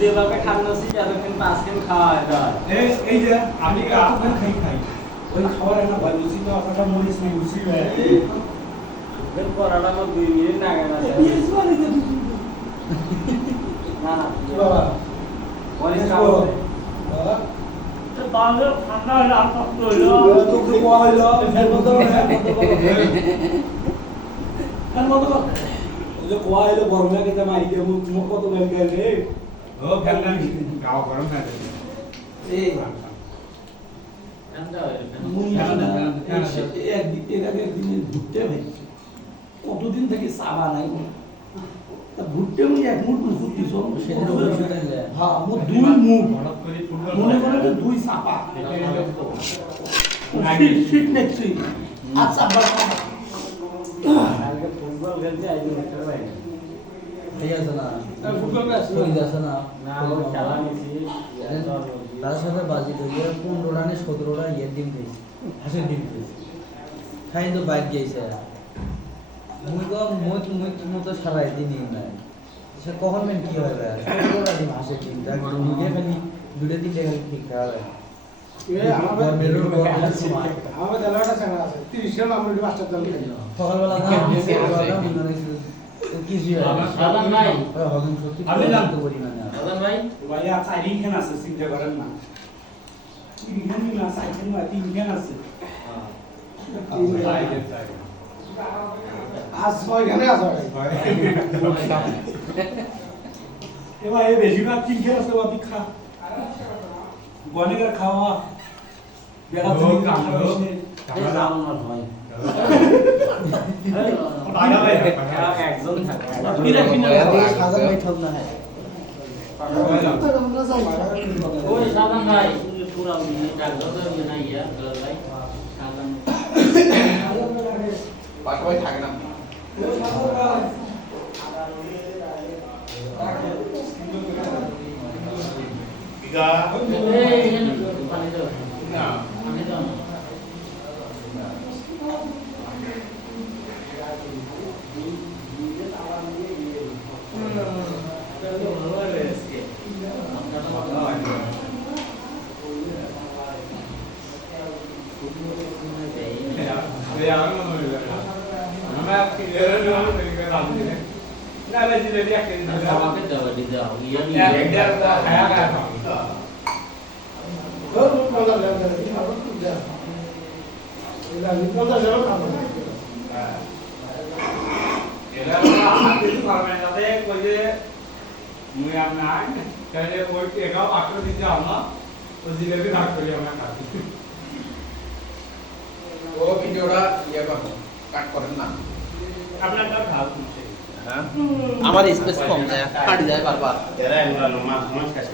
যেভাবে খাওয়ানো ছিল এতক্ষণ 5 দিন খাওয়া হয় এই যে আমি আপনার খাই ওই খাওয়ার একটা ভাই বুঝি তো আপনারা মরিস নেই বুঝি এর পরাটা আমার 2 মিনিট লাগে না না না বাবা মরিস খাবো বাবা তো বাংলা ঠান্ডা হলো আর কত হলো তো কোয়া হইলো ফের মতো ফের মতো যে কোয়া হইলো গরম লাগে তা মাই দেবো তুমি কত বেল গেলে ও ফেল না গাও গরম না এই ঠান্ডা হলো একদিনে ঘুরতে ভাই কতদিন থেকে সাবা নাই তা ঘুরতে মুই এক মুঠ ঘুরতে সব হ্যাঁ মো দুই মুখ মনে করে তো দুই সাপা শীত নেছি আচ্ছা বাবা কালকে ফুটবল খেলতে আইবো একটা ভাই এই আছে না ফুটবল ম্যাচ শরীর আছে না না আমি খেলা নিছি তার সাথে বাজি ধরিয়ে 15 রানে 17টা ইয়ের ডিম খেয়েছি হাঁসের ডিম খেয়েছি খাই তো বাইক গিয়েছে মুই মতো সারাই দিনই নাই সে কখন মেন কি হয় ভাই 17টা ডিম হাঁসের ডিম যা মুখে খালি দুটো তিনটে খালি ঠিক খাওয়া যায় আমার দেলাটা চাঙ্গা আছে 30 জন আমরা মাস্টার দল খাই সকালবেলা না মনে হয়েছে কিছু সাধারণ ভাই হজম সত্যি আমি জানতে পারি না সাধারণ ভাই ভাইয়া চাইরিং খান আছে চিন্তা করেন না তিনখান না চাইছেন না তিনখান আছে আজ ছয়খানে আছে এবার এই বেশিরভাগ তিনখান আছে বাকি খা গনেগার খাওয়া বেড়া তুমি এই যাও না ভাই একজন থাকে সাজা ভাই ঠক না হয় ওই সাধারণ ভাই পুরা ডাক্তার তো না ইয়া ভাই সাধারণ বাকি থাকে না পানি দাও পানি দাও আমাকে দাও দি দাও ও ভিডিওটা ইয়ে করো কাট করেন না আপনার খাও আমার স্পেস কম যায় কাট যায় বারবার Era en la nomás, no es que